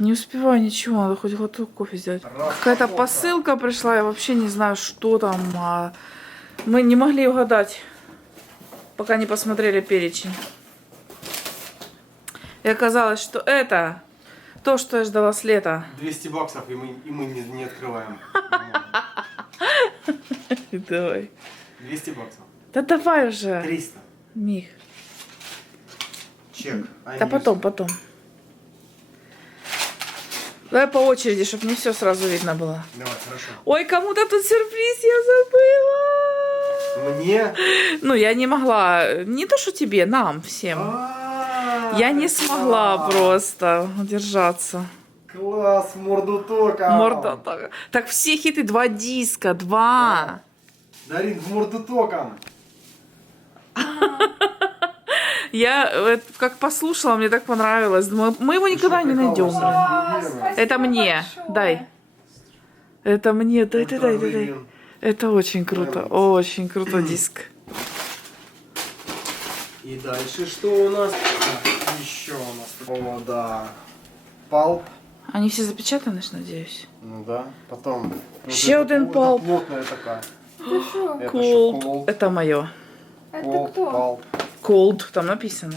Не успеваю ничего, надо хоть глоток кофе сделать. Какая-то посылка пришла, я вообще не знаю, что там. а Мы не могли угадать, пока не посмотрели перечень. И оказалось, что это то, что я ждала с лета. 200 баксов, и мы, и мы не, не открываем. Давай. 200 баксов. Да давай уже, 300. Мих. Чек. Да потом, потом. Давай по очереди, чтобы не все сразу видно было. Давай, хорошо. Ой, кому-то тут сюрприз, я забыла. Мне? Ну, я не могла. Не то, что тебе, нам всем. А, Я не смогла класс. просто удержаться. Класс, морду тока. Морда так. Так все хиты, два диска, два. Дарин, в морду током. Я э, как послушала, мне так понравилось. Думаю, мы его никогда не найдем. Это мне. Дай. Это мне. Дай, дай, дай, дай. Это очень круто. Очень круто диск. И дальше что у нас? А, Еще у нас. О, да. Палп. Они все запечатаны, ж, надеюсь. Ну да. Потом. вот Ще это- один это палп. Плотная такая. Это Cold. что, Это мое. Это кто? палп. Cold, там написано.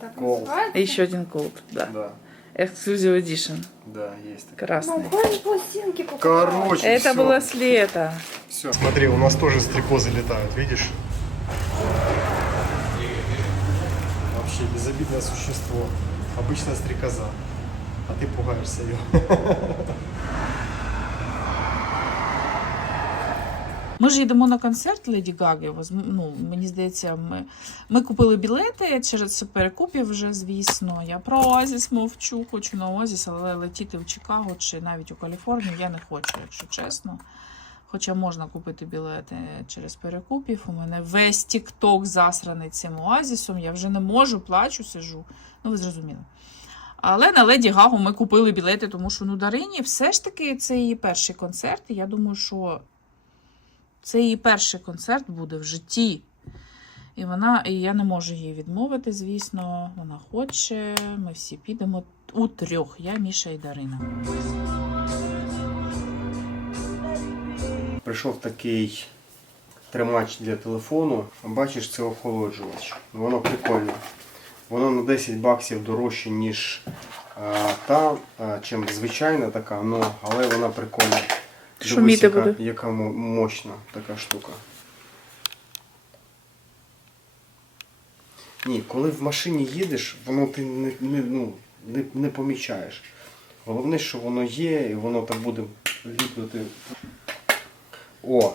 Так Cold. называется? И еще один Cold, да. Да. Exclusive Edition. Да, есть такая. Ну, Красный. хоть пластинки покупай. Короче, Это всё. было с лета. Все, смотри, у нас тоже стрекозы летают, видишь? Вообще безобидное существо. Обычная стрекоза. А ты пугаешься ее. Ми ж їдемо на концерт Леді Гаги. Ну, мені здається, ми, ми купили білети через перекупів вже, звісно. Я про Оазіс мовчу, хочу на Оазіс, але летіти в Чикаго чи навіть у Каліфорнію я не хочу, якщо чесно. Хоча можна купити білети через перекупів. У мене весь тік-ток засраний цим оазісом. Я вже не можу, плачу, сижу. Ну, ви зрозуміли. Але на Леді Гагу ми купили білети, тому що ну, Дарині все ж таки це її перший концерт. Я думаю, що це її перший концерт буде в житті. І вона, і я не можу їй відмовити, звісно. Вона хоче. Ми всі підемо у трьох. Я, Міша і Дарина. Прийшов такий тримач для телефону. Бачиш, це охолоджувач. Воно прикольне. Воно на 10 баксів дорожче, ніж та, чим звичайна така, ну, але вона прикольна. Шуміти яка, буде. яка мо- мощна така штука. Ні, коли в машині їдеш, воно ти не, не, ну, не, не помічаєш. Головне, що воно є, і воно там буде ліпнути. О!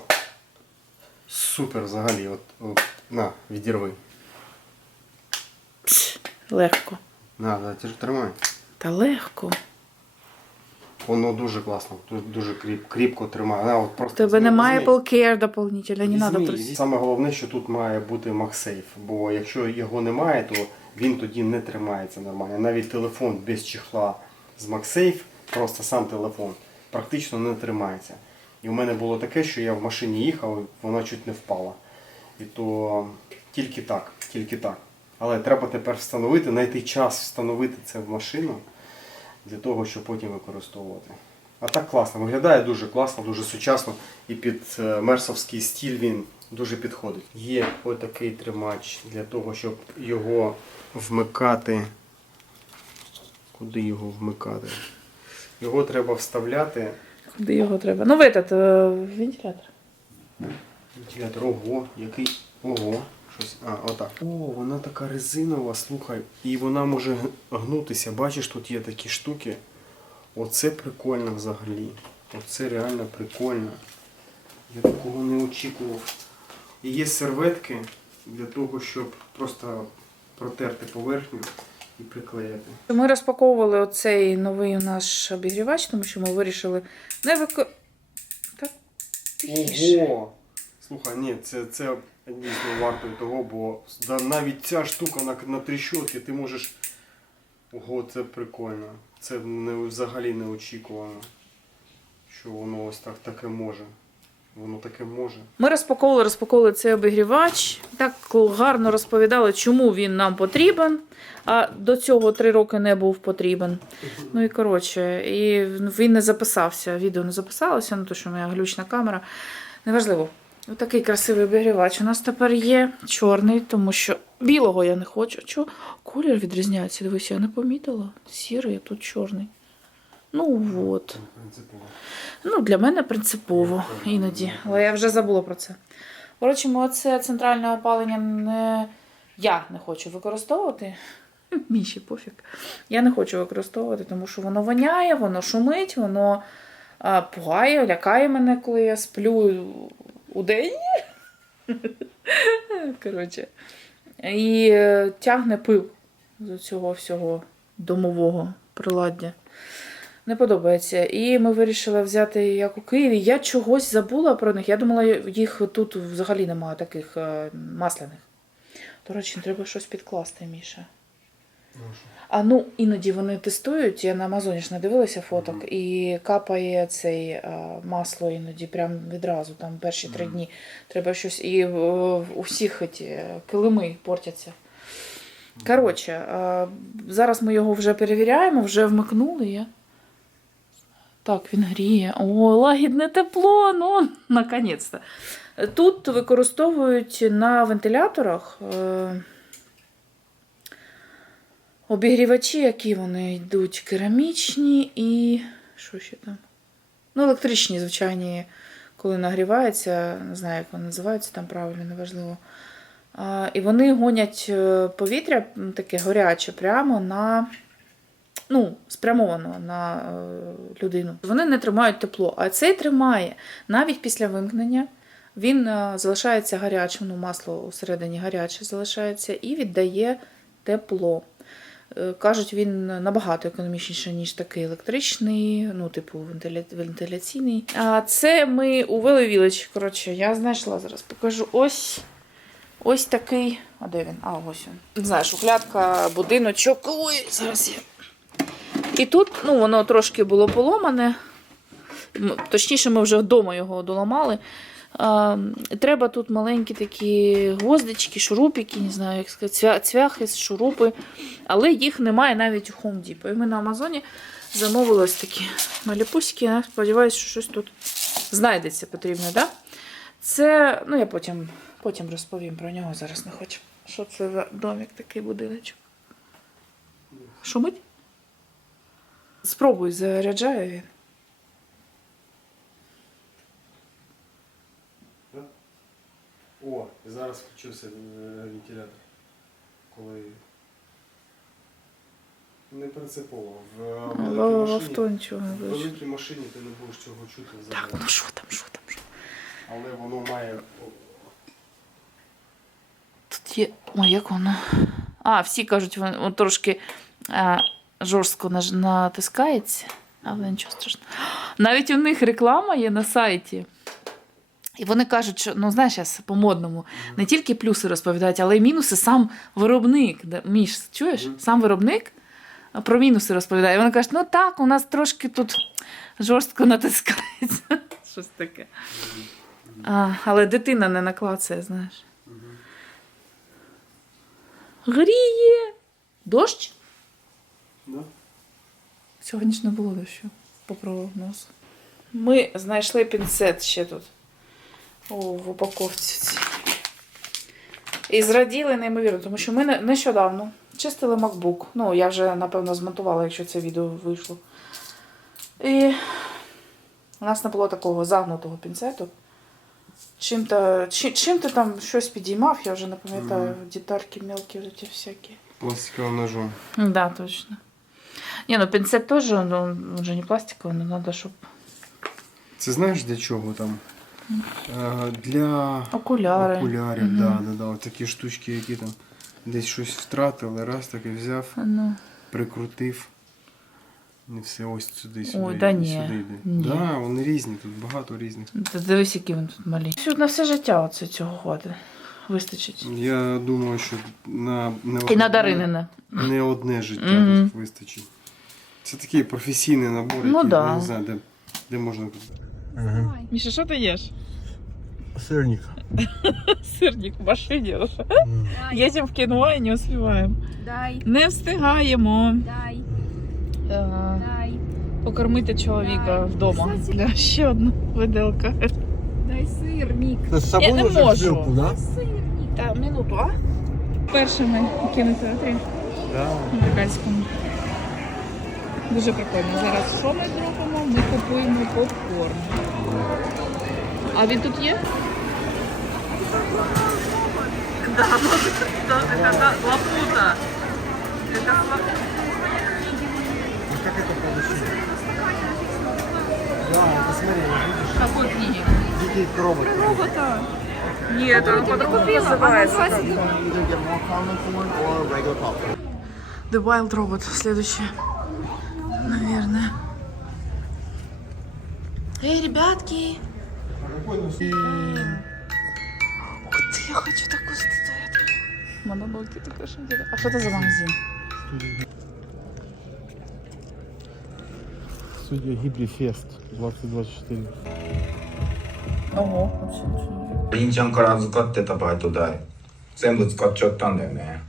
Супер взагалі. От, от, на, відірви. Легко. На, ти ж тримай. Та легко. Воно дуже класно, дуже, кріп, кріпко тримає. На, от просто тебе немає. Apple Care дополнителя, не треба трусити. Саме головне, що тут має бути MagSafe, бо якщо його немає, то він тоді не тримається нормально. Навіть телефон без чехла з MagSafe, просто сам телефон, практично не тримається. І у мене було таке, що я в машині їхав, вона чуть не впала. І то тільки так, тільки так. Але треба тепер встановити, знайти час встановити це в машину для того, щоб потім використовувати. А так класно, виглядає дуже класно, дуже сучасно і під е, мерсовський стіль він дуже підходить. Є отакий тримач для того, щоб його вмикати. Куди його вмикати? Його треба вставляти. Куди його треба? Ну, в этот, е, вентилятор. Вентилятор, ого, який. Ого. Щось. А, отак. О, вона така резинова, слухай, і вона може гнутися. Бачиш, тут є такі штуки. Оце прикольно взагалі. Оце реально прикольно. Я такого не очікував. І є серветки для того, щоб просто протерти поверхню і приклеїти. Ми розпаковували оцей новий наш обігрівач, тому що ми вирішили не вико... Так, тихіше. Ого! Слухай, ні, це, це дійсно варто того, бо да, навіть ця штука на, на тріщотки ти можеш. Ого, це прикольно. Це не, взагалі не очікувано, що воно ось так таке може. Воно таке може. Ми розпаковували, розпаковували цей обігрівач. Так гарно розповідали, чому він нам потрібен. А до цього три роки не був потрібен. Ну і коротше, і він не записався. Відео не записалося, ну то що моя глючна камера. Неважливо. Ось такий красивий обігрівач. У нас тепер є чорний, тому що білого я не хочу. Чого? Колір відрізняється. Дивись, я не помітила. Сірий, а тут чорний. Ну от. Ну, для мене принципово іноді, але я вже забула про це. Коротше, ми оце центральне опалення не... я не хочу використовувати. Міші пофіг. Я не хочу використовувати, тому що воно воняє, воно шумить, воно пугає, лякає мене, коли я сплю у день. Коротше. І е, тягне пил з цього всього домового приладдя. Не подобається. І ми вирішили взяти як у Києві. Я чогось забула про них. Я думала, їх тут взагалі немає таких е, масляних. До речі, треба щось підкласти, Міша. А ну, іноді вони тестують. Я на Амазоні ж не дивилася фоток, Мгм. і капає цей е, масло іноді, прям відразу, там перші три Мгм. дні. Треба щось. І е, у всіх ті е, килими портяться. Коротше, е, зараз ми його вже перевіряємо, вже вмикнули. Я. Так, він гріє. О, лагідне тепло, ну, наконець-то. Тут використовують на вентиляторах е, обігрівачі, які вони йдуть керамічні і. Що ще там? Ну, електричні, звичайні, коли нагрівається, не знаю, як вони називаються там правильно, неважливо. А, і вони гонять е, повітря таке гаряче прямо на. Ну, спрямовано на е, людину. Вони не тримають тепло, а цей тримає навіть після вимкнення. Він е, залишається гарячим, ну, масло всередині гаряче залишається і віддає тепло. Е, Кажуть, він набагато економічніший, ніж такий електричний, ну, типу вентиля- вентиляційний. А це ми у Веловілич. Коротше, я знайшла зараз. Покажу ось. Ось такий. А де він? А, ось він. Знаю, шухлядка, будиночок. Ой, зараз я. І тут, ну, воно трошки було поломане. Точніше, ми вже вдома його доламали. Треба тут маленькі такі гвоздички, шурупики, не знаю, як сказати, цвя- цвяхи, шурупи. Але їх немає навіть у Home Depot. І ми на Амазоні замовили ось такі маліпуськи. Сподіваюся, що щось тут знайдеться потрібне, да? Це, ну я потім, потім розповім про нього, зараз не хочу. Що це за домик, такий будиночок? Шумить? Спробуй, заряджає він. О, зараз включився е, вентилятор. Коли. Не принципово. В е, великій машині, в великій машині ти не будеш цього чути взагалі. Так, ну що там, що там, що? Але воно має. Тут є. Ой, як воно. А, всі кажуть, воно трошки а, жорстко натискається, але нічого страшного. Навіть у них реклама є на сайті. І вони кажуть, що ну знаєш, зараз по-модному не тільки плюси розповідають, але й мінуси сам виробник. Міш, чуєш? Сам виробник про мінуси розповідає. І Вони кажуть, ну так, у нас трошки тут жорстко натискається. Щось таке. А, але дитина не наклацає, знаєш. Гріє. Дощ? Да? Сьогодні ж не було дощу по прогнозу. Ми знайшли пінцет ще тут. О, в упаковці. цій. І зраділи неймовірно, тому що ми не- нещодавно чистили MacBook. Ну, я вже, напевно, змонтувала, якщо це відео вийшло. І у нас не було такого загнутого пінцету. Чим-то, чи, чим ти там щось підіймав, я вже не пам'ятаю, Мгм. детальки мелкі, вот эти всякі. Пластиковим ножом. Да, точно. Не, ну пинцет тоже, но он же не пластиковый, но надо, чтобы Це знаєш для чого там? Е, Для окуляри. окулярів, Мгм. да, да, да. От такі штучки, які там десь щось втратили, раз таки взяв, Ну, прикрутив. І все ось сюди сюди. Ой, да ні, сюди йде. ні. Да, вони різні, тут багато різних. ти дивись, який він тут малий. Що на все життя оце цього хватить. Вистачить. Я думаю, що на не І одне, на Даринина. не одне життя Мгм. тут вистачить. Це такий професійний набор, Ну який да. я не знаю, де, де можна. Ага. Міша, що ти їш? сырник. Сирник в машині. М. Їдемо в кіно і не успіваємо. Дай, Не встигаємо дай, е, дай, покормити чоловіка Дай. вдома. Кстати- Да, ще одна виделка. дай сырник. Ты с собой Я не носишь можу. вилку, да? Сырник. Та минуту, а? Першими у кінотеатрі Да. американському. Дуже прикольно. Зараз що ми зробимо? Ми купуємо попкорн. А він тут є? Да, ну, это лапута. Это Ну как это получилось? Да, это смотри, видишь, какой книги? дикий кролик. Робота. Нет, он по-другому купила, она называется. называется Either get more common corn or regular popcorn. The Wild Robot следующее. Наверное. Эй, ребятки! Ух ты, я хочу такую статуэтку. Мононоги такой шагели. А что это за магазин? Студия Гибли Фест 2024. Ого, вообще ничего не видно. りんちゃんから預かってたバイト代全部使っちゃったんだよね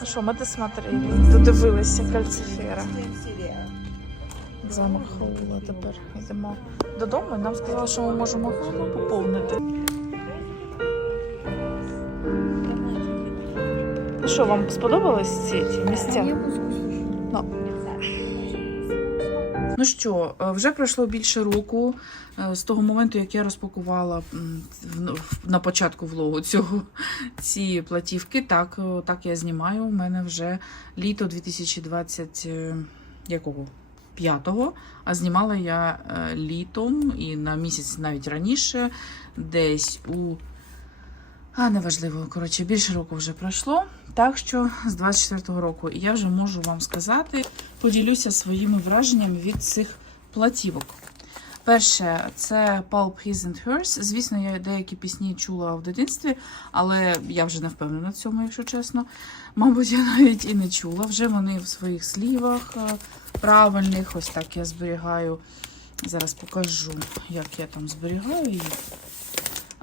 Ну що, ми досмотрели, додивилися кальцифера. Замок Хаула тепер йдемо додому. Нам сказали, що ми можемо Хаулу поповнити. Ну що, вам сподобались ці, місця? Ну що, е, вже пройшло більше року е, з того моменту, як я розпакувала в- на початку влогу цього ці платівки. Так, е, так я знімаю. У мене вже літо 2020 е, якого? П'ятого, а знімала я е, літом і на місяць навіть раніше, десь у. А, неважливо, коротше, більше року вже пройшло. Так що з 24-го року. І я вже можу вам сказати, поділюся своїми враженнями від цих платівок. Перше, це Pulp His and Hers. Звісно, я деякі пісні чула в дитинстві, але я вже не впевнена в цьому, якщо чесно. Мабуть, я навіть і не чула. Вже вони в своїх слівах е, правильних. Ось так я зберігаю. Зараз покажу, як я там зберігаю їх.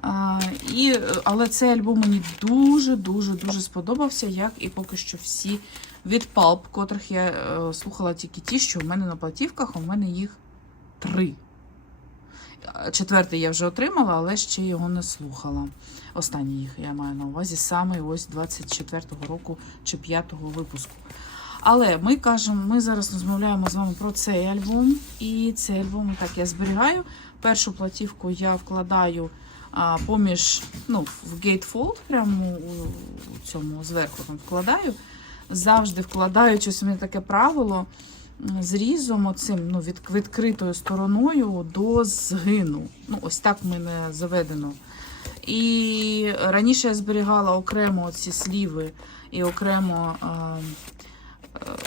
А, і, але цей альбом мені дуже-дуже дуже сподобався, як і поки що всі від Pulp, котрих я е, слухала тільки ті, що в мене на платівках, в мене їх три. Четвертий я вже отримала, але ще його не слухала. Останній їх я маю на увазі саме ось 24-го року чи 5-го випуску. Але ми кажемо, ми зараз розмовляємо з вами про цей альбом. І цей альбом так я зберігаю. Першу платівку я вкладаю а, поміж ну, в gatefold, прямо у, цьому зверху там вкладаю. Завжди вкладаю щось у мене таке правило зрізом оцим, ну, від, відкритою стороною до згину. Ну, ось так мене заведено. І раніше я зберігала окремо ці сліви і окремо, е,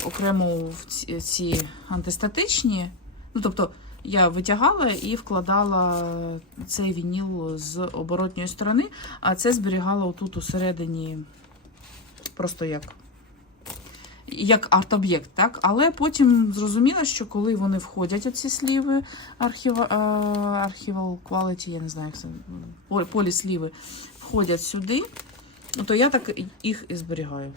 окремо в ці, антистатичні. Ну, тобто я витягала і вкладала цей вініл з оборотньої сторони, а це зберігала отут усередині, просто як. Як арт-об'єкт, так? Але потім зрозуміла, що коли вони входять, оці сліви архіва, е, Quality, я не знаю, як це полі- полісліви, входять сюди, то я так їх і зберігаю.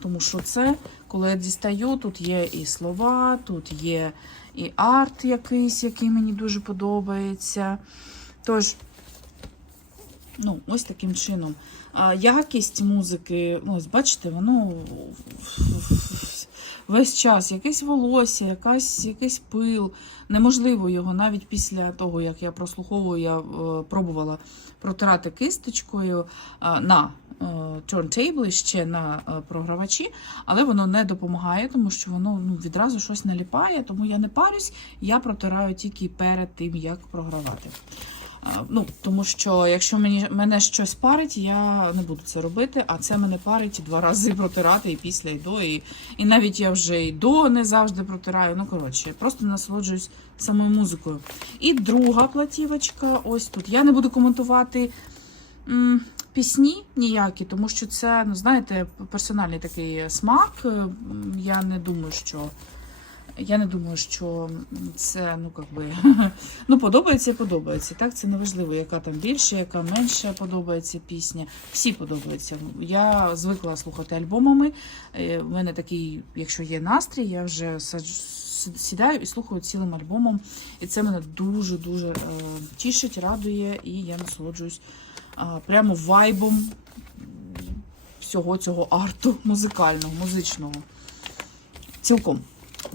Тому що це, коли я дістаю, тут є і слова, тут є і арт якийсь, який мені дуже подобається. Тож, ну, ось таким чином. А, якість музики, ну, ось бачите, воно весь час якесь волосся, якась, якийсь пил. Неможливо його навіть після того, як я прослуховую, я е, пробувала протирати кисточкою е, на е, turntable, ще на е, програвачі, але воно не допомагає, тому що воно ну, відразу щось наліпає, тому я не парюсь, я протираю тільки перед тим, як програвати. Ну, тому що якщо мені, мене щось парить, я не буду це робити, а це мене парить два рази протирати і після і до. І, і навіть я вже і до не завжди протираю. Ну, коротше, я просто насолоджуюсь самою музикою. І друга платівочка, ось тут. Я не буду коментувати м, пісні ніякі, тому що це, ну, знаєте, персональний такий смак. Я не думаю, що Я не думаю, що це ну, как би, ну, подобається і подобається. Так, це не важливо, яка там більше, яка менше подобається пісня. Всі подобаються. Я звикла слухати альбомами. Е, У мене такий, якщо є настрій, я вже сідаю і слухаю цілим альбомом. І це мене дуже-дуже е, тішить, радує, і я насолоджуюсь е, прямо вайбом всього цього арту музикального, музичного. Цілком.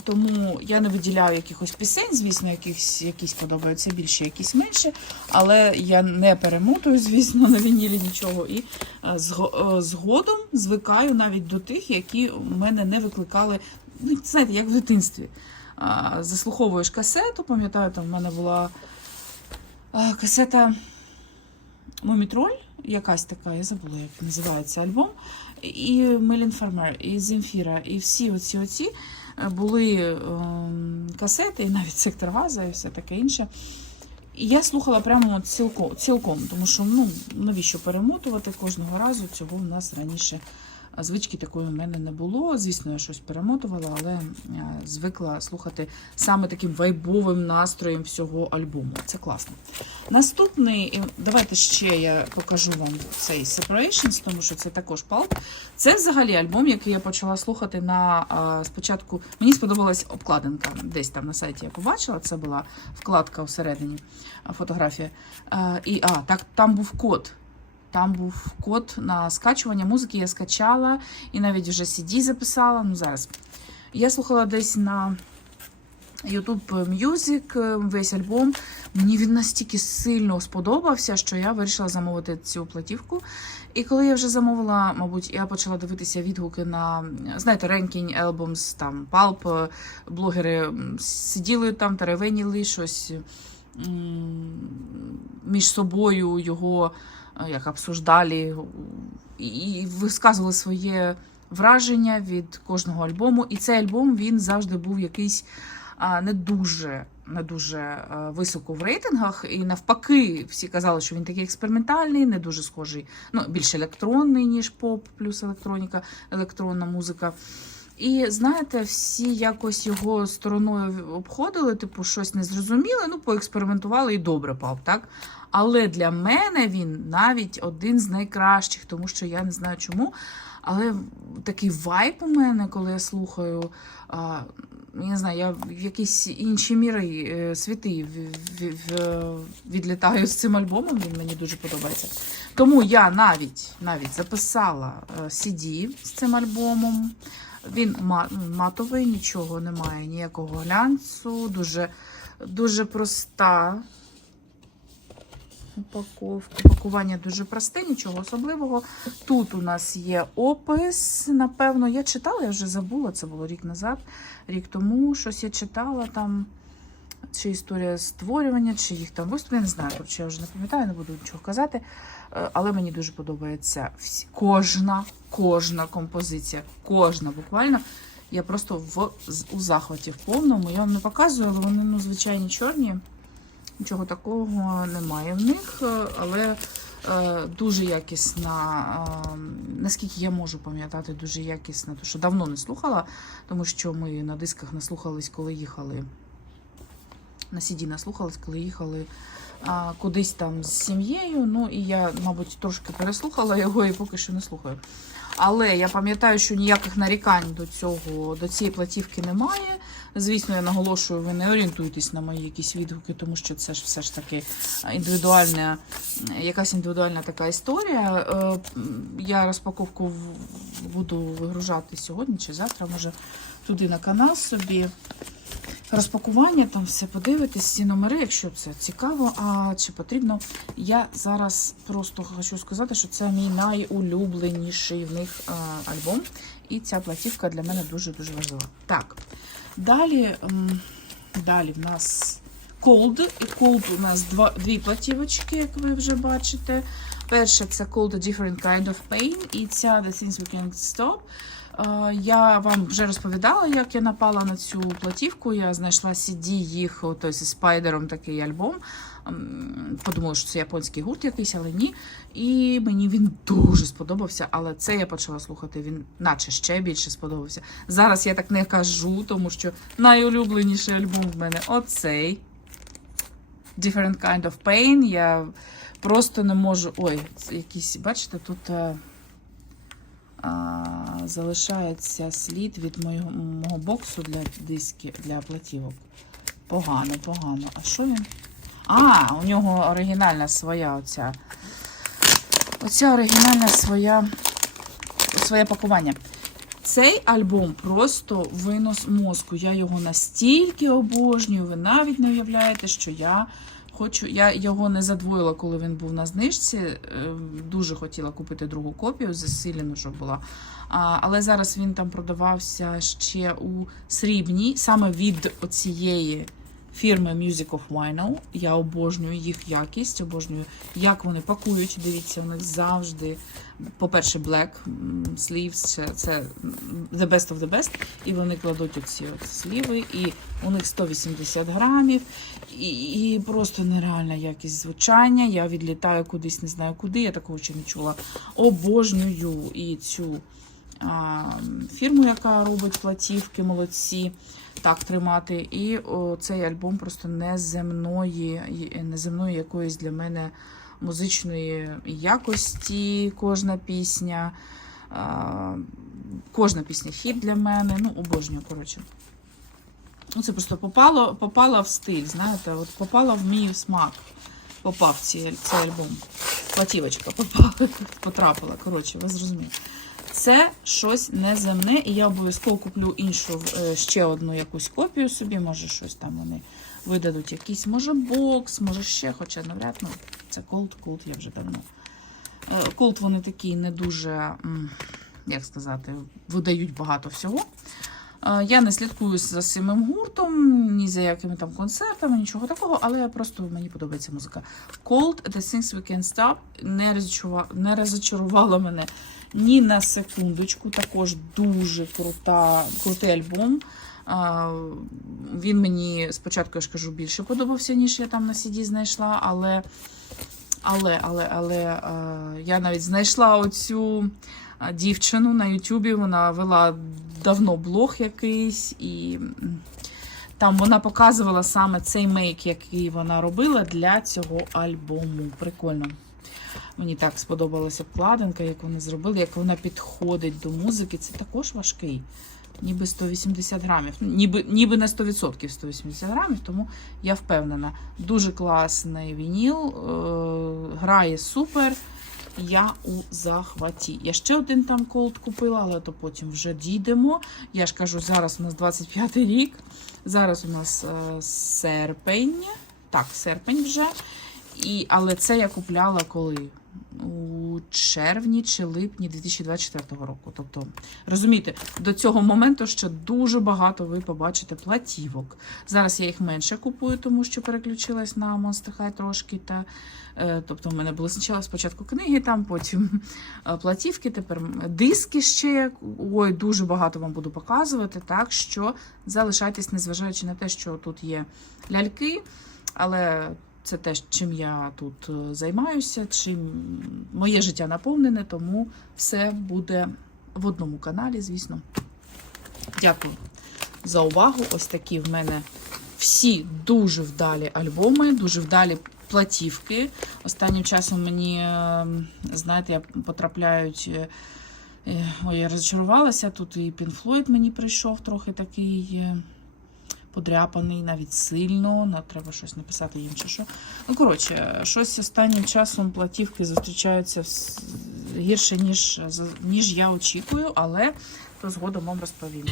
Тому я не виділяю якихось пісень, звісно, якісь, якісь подобаються більше, якісь менше. Але я не перемотую, звісно, на вінілі нічого. І е, е, згодом звикаю навіть до тих, які у мене не викликали, ну, знаєте, як в дитинстві. Заслуховуєш касету, пам'ятаю, там в мене була а, касета Мумітроль, якась така, я забула, як називається альбом. І Мелін Фармер, і Земфіра, і всі оці оці е, були ем, касети, і навіть сектор газа, і все таке інше. І я слухала прямо цілком, цілком тому що ну, навіщо перемотувати кожного разу, цього в нас раніше звички такої в мене не було. Звісно, я щось перемотувала, але звикла слухати саме таким вайбовим настроєм всього альбому. Це класно. Наступний, давайте ще я покажу вам цей Separations, тому що це також палп. Це взагалі альбом, який я почала слухати на спочатку. Мені сподобалась обкладинка. Десь там на сайті я побачила. Це була вкладка всередині, фотографія. І а, так там був код. Там був код на скачування музики, я скачала і навіть вже CD записала. Ну зараз. Я слухала десь на YouTube Music е, весь альбом. Мені він настільки сильно сподобався, що я вирішила замовити цю платівку. І коли я вже замовила, мабуть, я почала дивитися відгуки на знаєте, Ranking Albums, там Pulp, е, блогери сиділи там, теревеніли щось між собою його як обсуждали і- висказували своє враження від кожного альбому. І цей альбом він завжди був якийсь не дуже. Не дуже високо в рейтингах, і навпаки, всі казали, що він такий експериментальний, не дуже схожий, ну більш електронний, ніж поп, плюс електроніка, електронна музика. І знаєте, всі якось його стороною обходили, типу, щось незрозуміле, ну, поекспериментували і добре пав, так? Але для мене він навіть один з найкращих, тому що я не знаю чому. Але такий вайб у мене, коли я слухаю, а, я не знаю, я в якісь інші міри, е, світи відлітаю з цим альбомом, він мені дуже подобається. Тому я навіть, навіть записала е, CD з цим альбомом. Він матовий, нічого немає, ніякого глянцу, дуже, дуже проста упаковка. Упакування дуже просте, нічого особливого. Тут у нас є опис. Напевно, я читала, я вже забула, це було рік назад, рік тому. Щось я читала там. Чи історія створювання, чи їх там виступ, я не знаю, коротше, я вже не пам'ятаю, не буду нічого казати. Е, Але мені дуже подобається всі, кожна, кожна композиція, кожна буквально. Я просто в, у захваті в повному. Я вам не показую, але вони ну, звичайні чорні. Нічого такого немає в них, е, але е, дуже якісна, е, наскільки я можу пам'ятати, дуже якісна, тому що давно не слухала, тому що ми на дисках наслухались, коли їхали. На CD наслухались, коли їхали а, кудись там з сім'єю. Ну і я, мабуть, трошки переслухала його і поки що не слухаю. Але я пам'ятаю, що ніяких нарікань до цього, до цієї платівки немає. Звісно, я наголошую, ви не орієнтуєтесь на мої якісь відгуки, тому що це ж все ж таки індивідуальна, якась індивідуальна така історія. Е, Я розпаковку буду вигружати сьогодні чи завтра, може, туди на канал собі. Розпакування, там все подивитись, всі номери, якщо це цікаво. А чи потрібно? Я зараз просто хочу сказати, що це мій найулюбленіший в них е, альбом. І ця платівка для мене дуже-дуже важлива. Так, далі, далі в нас Cold. І Cold у нас два, дві платівочки, як ви вже бачите. Перша це Cold A Different Kind of Pain, і ця The Things We Can't Stop. Е, Я вам вже розповідала, як я напала на цю платівку. Я знайшла CD їх, тобто зі спайдером такий альбом. Подумала, що це японський гурт якийсь, але ні. І мені він дуже сподобався. Але це я почала слухати. Він наче ще більше сподобався. Зараз я так не кажу, тому що найулюбленіший альбом в мене оцей. Different Kind of Pain. Я просто не можу. Ой, якісь, бачите, тут. Залишається слід від моєго, мого боксу для дисків, для платівок. Погано, погано. А що він? А, у нього оригінальна своя оця. Оця оригінальна своя своє пакування. Цей альбом просто винос мозку. Я його настільки обожнюю. Ви навіть не уявляєте, що я хочу. Я його не задвоїла, коли він був на знижці. Е, Дуже хотіла купити другу копію, засилену, вже була. Але зараз він там продавався ще у срібній, саме від оцієї фірми Music of Vinyl. Я обожнюю їх якість, обожнюю, як вони пакують. Дивіться, у них завжди, по-перше, black sleeves, це, the best of the best. І вони кладуть оці от сліви, і у них 180 грамів, і, і просто нереальна якість звучання. Я відлітаю кудись, не знаю куди, я такого ще не чула. Обожнюю і цю фірму, яка робить платівки, молодці. Так тримати. І о, цей альбом просто неземної, неземної якоїсь для мене музичної якості. Кожна пісня. А, кожна пісня хіт для мене. Ну, обожнюю, коротше. Ну, це просто попало, попала в стиль, знаєте, от попала в мій смак. Попав ці, цей альбом. Платівочка попала, потрапила. Коротше, ви зрозуміли. Це щось неземне, і я обов'язково куплю іншу е, ще одну якусь копію собі. Може, щось там вони видадуть, якийсь, може, бокс, може ще, хоча навряд ну, це колд, колд я вже давно. Е, Колд вони такі не дуже, як сказати, видають багато всього. Е, Я не слідкую за самим гуртом, ні за якими там концертами, нічого такого, але просто мені подобається музика. Cold, The Things We Can't Stop не розчарувала, не розчарувала мене ні на секундочку. Також дуже крута, крутий альбом. Він мені спочатку, я ж кажу, більше подобався, ніж я там на CD знайшла, але, але, але, але е, я навіть знайшла оцю дівчину на Ютубі. Вона вела давно блог якийсь, і там вона показувала саме цей мейк, який вона робила для цього альбому. Прикольно. Мені так сподобалася обкладинка, як вони зробили, як вона підходить до музики. Це також важкий. Ніби 180 грамів. Ну, Ніби, ніби на 100% 180 грамів, тому я впевнена. Дуже класний вініл, е- грає супер. Я у захваті. Я ще один там колд купила, але то потім вже дійдемо. Я ж кажу, зараз у нас 25 рік. Зараз у нас е- серпень. Так, серпень вже. І, але це я купляла коли? У червні чи липні 2024 року. Тобто, розумієте, до цього моменту ще дуже багато ви побачите платівок. Зараз я їх менше купую, тому що переключилась на Monster High трошки. Та, е, тобто, в мене були спочатку, книги, там, потім е, платівки, тепер диски ще. Ой, дуже багато вам буду показувати. Так що залишайтесь, незважаючи на те, що тут є ляльки, але. Це те, чим я тут е, займаюся, чим моє життя наповнене, тому все буде в одному каналі, звісно. Дякую за увагу. Ось такі в мене всі дуже вдалі альбоми, дуже вдалі платівки. Останнім часом мені, е, знаєте, я потрапляють. е, Ой, я розчарувалася. Тут і Floyd мені прийшов трохи такий. Подряпаний навіть сильно, треба щось написати чи що. Ну, коротше, щось останнім часом платівки зустрічаються гірше, ніж, ніж я очікую, але то згодом вам розповім.